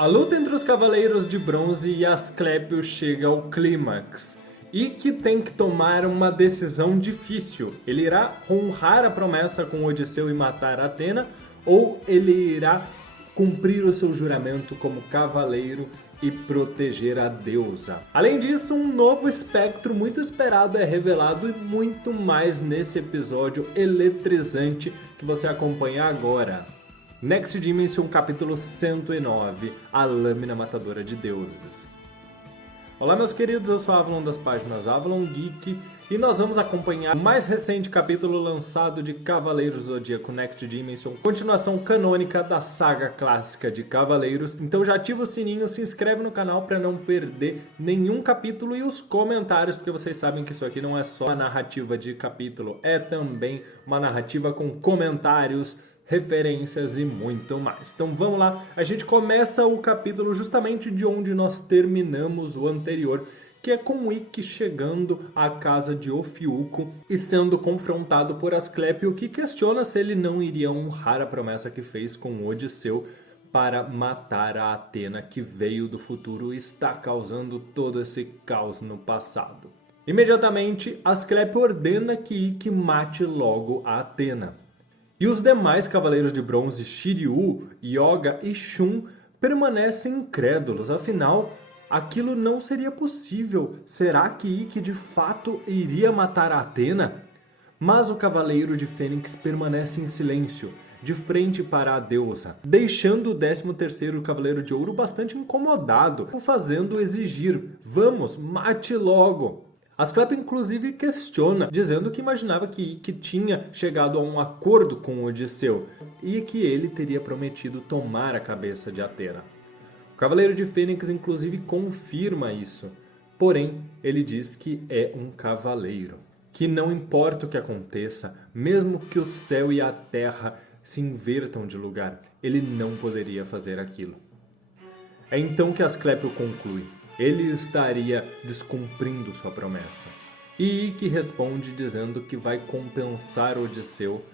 A luta entre os Cavaleiros de Bronze e Asclépio chega ao clímax. Ikki tem que tomar uma decisão difícil. Ele irá honrar a promessa com Odisseu e matar Athena, ou ele irá cumprir o seu juramento como cavaleiro e proteger a deusa. Além disso, um novo espectro muito esperado é revelado e muito mais nesse episódio eletrizante que você acompanha agora. Next Dimension, capítulo 109, a Lâmina Matadora de Deuses. Olá meus queridos, eu sou Avalon das páginas Avalon Geek e nós vamos acompanhar o mais recente capítulo lançado de Cavaleiros do Zodíaco Next Dimension, continuação canônica da saga clássica de Cavaleiros. Então já ativa o sininho, se inscreve no canal para não perder nenhum capítulo e os comentários, porque vocês sabem que isso aqui não é só uma narrativa de capítulo, é também uma narrativa com comentários, referências e muito mais. Então vamos lá, a gente começa o capítulo justamente de onde nós terminamos o anterior, que é com Ikki chegando à casa de Ofiuco e sendo confrontado por Asclépio, que questiona se ele não iria honrar a promessa que fez com Odisseu para matar a Athena, que veio do futuro e está causando todo esse caos no passado. Imediatamente, Asclépio ordena que Ikki mate logo a Athena. E os demais Cavaleiros de Bronze, Shiryu, Yoga e Shun, permanecem incrédulos. Afinal, aquilo não seria possível. Será que Ikki de fato iria matar a Athena? Mas o Cavaleiro de Fênix permanece em silêncio, de frente para a deusa, deixando o 13º Cavaleiro de Ouro bastante incomodado, o fazendo exigir: vamos, mate logo! Asclépio inclusive questiona, dizendo que imaginava que Ikki tinha chegado a um acordo com Odisseu e que ele teria prometido tomar a cabeça de Athena. O Cavaleiro de Fênix inclusive confirma isso, porém ele diz que é um cavaleiro, que não importa o que aconteça, mesmo que o céu e a terra se invertam de lugar, ele não poderia fazer aquilo. É então que Asclépio conclui: ele estaria descumprindo sua promessa. E Ikki responde dizendo que vai compensar Odisseu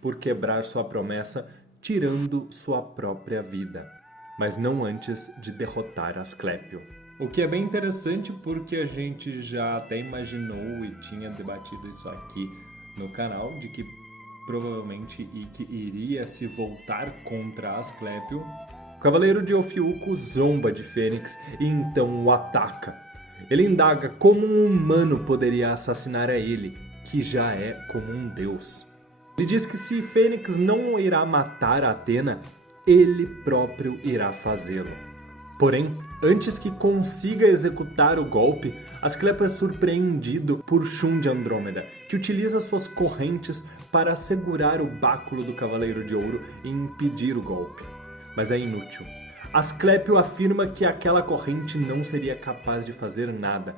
por quebrar sua promessa, tirando sua própria vida, mas não antes de derrotar Asclépio. O que é bem interessante porque a gente já até imaginou e tinha debatido isso aqui no canal, de que provavelmente Ikki iria se voltar contra Asclépio. O Cavaleiro de Ofiuco zomba de Fênix e então o ataca. Ele indaga como um humano poderia assassinar a ele, que já é como um deus. Ele diz que se Fênix não irá matar a Athena, ele próprio irá fazê-lo. Porém, antes que consiga executar o golpe, Asclépio é surpreendido por Shun de Andrômeda, que utiliza suas correntes para segurar o báculo do Cavaleiro de Ouro e impedir o golpe. Mas é inútil. Asclépio afirma que aquela corrente não seria capaz de fazer nada,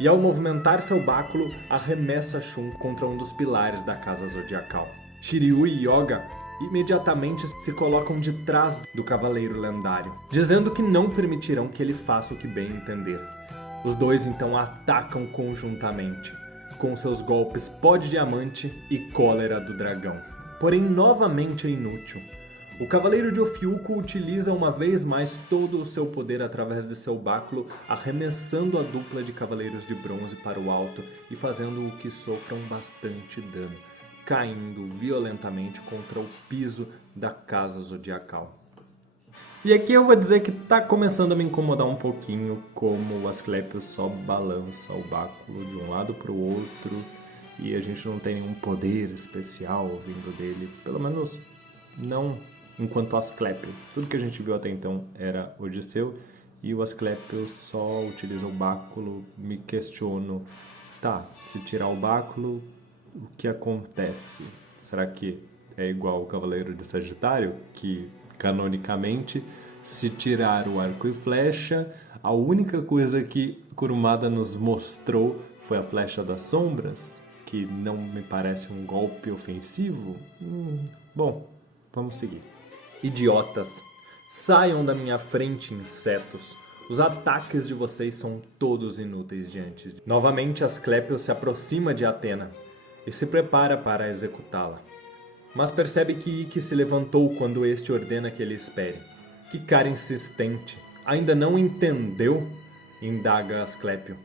e ao movimentar seu báculo, arremessa Shun contra um dos pilares da Casa Zodiacal. Shiryu e Yoga imediatamente se colocam de trás do Cavaleiro Lendário, dizendo que não permitirão que ele faça o que bem entender. Os dois então atacam conjuntamente, com seus golpes Pó de Diamante e Cólera do Dragão. Porém, novamente é inútil. O Cavaleiro de Ofiuco utiliza uma vez mais todo o seu poder através de seu báculo, arremessando a dupla de Cavaleiros de Bronze para o alto e fazendo o que sofram bastante dano, caindo violentamente contra o piso da Casa Zodiacal. E aqui eu vou dizer que tá começando a me incomodar um pouquinho como o Asclépio só balança o báculo de um lado para o outro e a gente não tem nenhum poder especial vindo dele, pelo menos não enquanto Asclépio. Tudo que a gente viu até então era Odisseu e o Asclépio só utiliza o báculo. Me questiono, tá, se tirar o báculo, o que acontece? Será que é igual o Cavaleiro de Sagitário, que canonicamente, se tirar o arco e flecha, a única coisa que Kurumada nos mostrou foi a Flecha das Sombras, que não me parece um golpe ofensivo? Bom, vamos seguir. Idiotas, saiam da minha frente, insetos. Os ataques de vocês são todos inúteis diante de... Novamente Asclépio se aproxima de Athena e se prepara para executá-la. Mas percebe que Ikki se levantou quando este ordena que ele espere. Que cara insistente. Ainda não entendeu? Indaga Asclépio.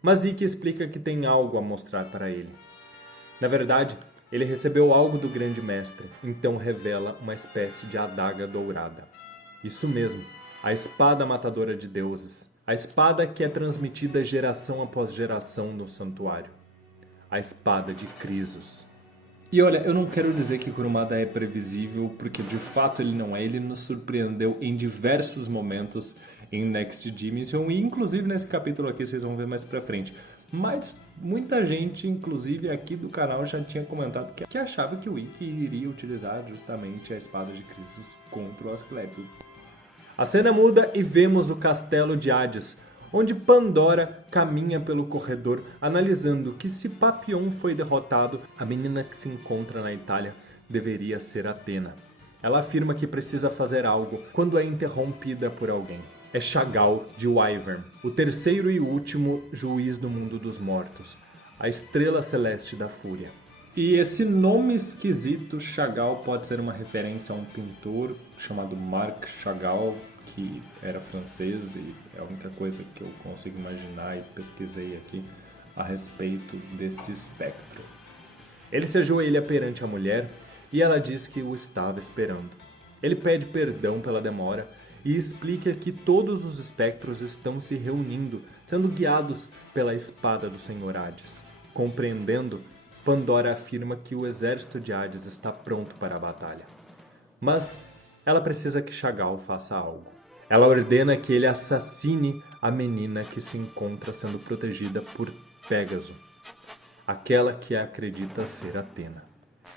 Mas Ikki explica que tem algo a mostrar para ele. Na verdade, ele recebeu algo do grande mestre, então revela uma espécie de adaga dourada. Isso mesmo, a espada matadora de deuses. A espada que é transmitida geração após geração no santuário. A espada de Krisos. E olha, eu não quero dizer que Kurumada é previsível, porque de fato ele não é. Ele nos surpreendeu em diversos momentos em Next Dimension, e inclusive nesse capítulo aqui vocês vão ver mais pra frente. Mas muita gente, inclusive aqui do canal, já tinha comentado que achava que o Ikki iria utilizar justamente a espada de Krisos contra o Asclépio. A cena muda e vemos o castelo de Hades, onde Pandora caminha pelo corredor analisando que se Papillon foi derrotado, a menina que se encontra na Itália deveria ser Athena. Ela afirma que precisa fazer algo quando é interrompida por alguém. É Chagall de Wyvern, o terceiro e último juiz do mundo dos mortos, a estrela celeste da fúria. E esse nome esquisito, Chagall, pode ser uma referência a um pintor chamado Marc Chagall, que era francês, e é a única coisa que eu consigo imaginar e pesquisei aqui a respeito desse espectro. Ele se ajoelha perante a mulher e ela diz que o estava esperando. Ele pede perdão pela demora e explica que todos os espectros estão se reunindo, sendo guiados pela espada do Senhor Hades. Compreendendo, Pandora afirma que o exército de Hades está pronto para a batalha. Mas ela precisa que Chagall faça algo. Ela ordena que ele assassine a menina que se encontra sendo protegida por Pégaso, aquela que acredita ser Athena.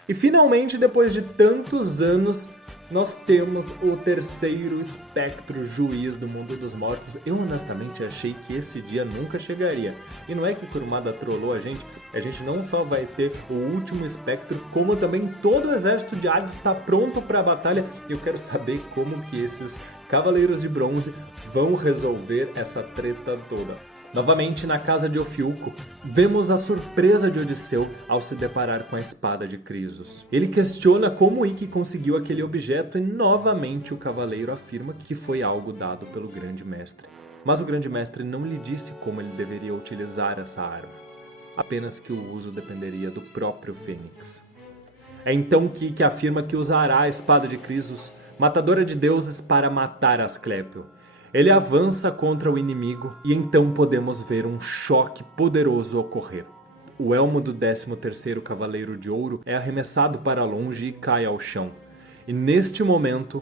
E finalmente, depois de tantos anos, nós temos o terceiro espectro juiz do mundo dos mortos. Eu honestamente achei que esse dia nunca chegaria. E não é que Kurumada trollou a gente não só vai ter o último espectro, como também todo o exército de Hades está pronto para a batalha. E eu quero saber como que esses Cavaleiros de Bronze vão resolver essa treta toda. Novamente na casa de Ofiuco, vemos a surpresa de Odisseu ao se deparar com a espada de Krisos. Ele questiona como Ikki conseguiu aquele objeto e novamente o cavaleiro afirma que foi algo dado pelo grande mestre. Mas o grande mestre não lhe disse como ele deveria utilizar essa arma, apenas que o uso dependeria do próprio Fênix. É então que Ikki afirma que usará a espada de Krisos, matadora de deuses, para matar Asclépio. Ele avança contra o inimigo e então podemos ver um choque poderoso ocorrer. O elmo do 13º Cavaleiro de Ouro é arremessado para longe e cai ao chão. E neste momento,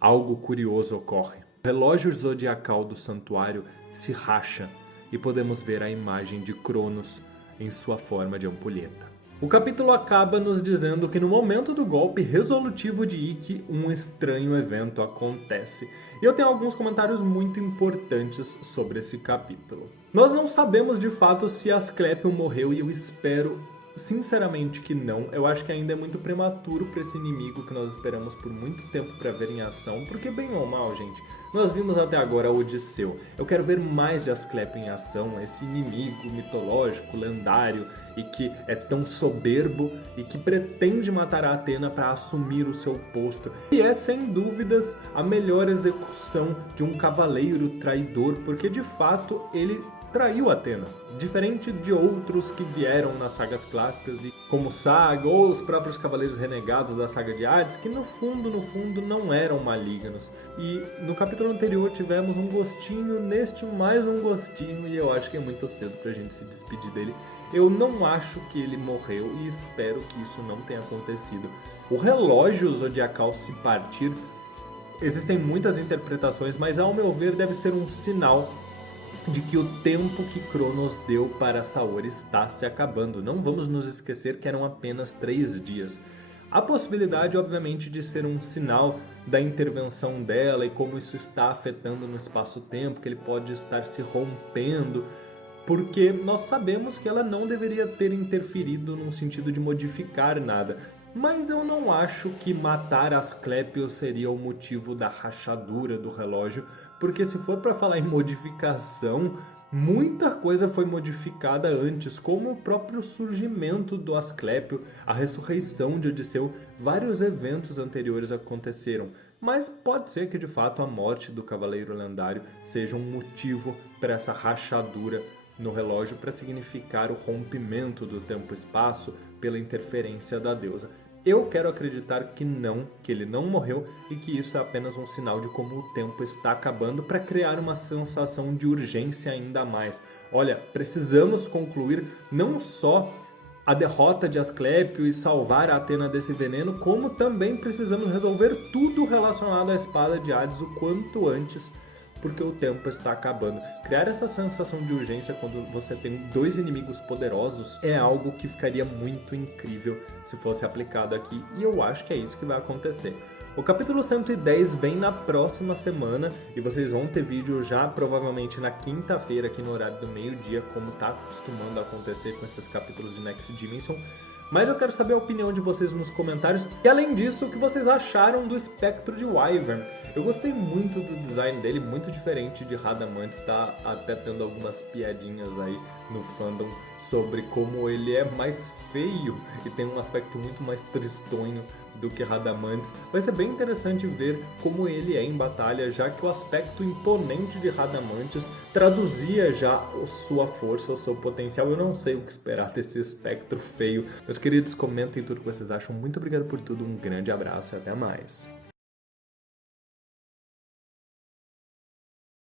algo curioso ocorre. O relógio zodiacal do santuário se racha e podemos ver a imagem de Cronos em sua forma de ampulheta. O capítulo acaba nos dizendo que no momento do golpe resolutivo de Ikki, um estranho evento acontece. E eu tenho alguns comentários muito importantes sobre esse capítulo. Nós não sabemos de fato se Asclépio morreu e eu espero sinceramente que não. Eu acho que ainda é muito prematuro para esse inimigo que nós esperamos por muito tempo para ver em ação. Porque bem ou mal, gente, nós vimos até agora Odisseu. Eu quero ver mais de Asclépio em ação, esse inimigo mitológico, lendário e que é tão soberbo e que pretende matar a Athena para assumir o seu posto. E é sem dúvidas a melhor execução de um cavaleiro traidor, porque de fato ele traiu Athena, diferente de outros que vieram nas sagas clássicas, como Saga ou os próprios Cavaleiros Renegados da saga de Hades, que no fundo não eram malignos. E no capítulo anterior tivemos um gostinho, neste mais um gostinho, e eu acho que é muito cedo pra gente se despedir dele. Eu não acho que ele morreu e espero que isso não tenha acontecido. O relógio zodiacal se partir, existem muitas interpretações, mas ao meu ver deve ser um sinal de que o tempo que Cronos deu para Saori está se acabando. Não vamos nos esquecer que eram apenas 3 dias. A possibilidade, obviamente, de ser um sinal da intervenção dela e como isso está afetando no espaço-tempo, que ele pode estar se rompendo, porque nós sabemos que ela não deveria ter interferido no sentido de modificar nada. Mas eu não acho que matar Asclépio seria o motivo da rachadura do relógio, porque se for para falar em modificação, muita coisa foi modificada antes, como o próprio surgimento do Asclépio, a ressurreição de Odisseu, vários eventos anteriores aconteceram. mas pode ser que de fato a morte do Cavaleiro Lendário seja um motivo para essa rachadura no relógio para significar o rompimento do tempo-espaço pela interferência da deusa. Eu quero acreditar que ele não morreu e que isso é apenas um sinal de como o tempo está acabando para criar uma sensação de urgência ainda mais. Olha, precisamos concluir não só a derrota de Asclépio e salvar a Athena desse veneno, como também precisamos resolver tudo relacionado à espada de Hades o quanto antes, porque o tempo está acabando. Criar essa sensação de urgência quando você tem dois inimigos poderosos é algo que ficaria muito incrível se fosse aplicado aqui, e eu acho que é isso que vai acontecer. O capítulo 110 vem na próxima semana e vocês vão ter vídeo já provavelmente na quinta-feira aqui no horário do meio-dia, como tá acostumando a acontecer com esses capítulos de Next Dimension. Mas eu quero saber a opinião de vocês nos comentários. E além disso, o que vocês acharam do espectro de Wyvern. Eu gostei muito do design dele, muito diferente de Radamantes. Tá até tendo algumas piadinhas aí no fandom sobre como ele é mais feio e tem um aspecto muito mais tristonho do que Radamantes. Vai ser bem interessante ver como ele é em batalha, já que o aspecto imponente de Radamantes traduzia já a sua força, o seu potencial. Eu não sei o que esperar desse espectro feio. Meus queridos, comentem tudo o que vocês acham. Muito obrigado por tudo, um grande abraço e até mais.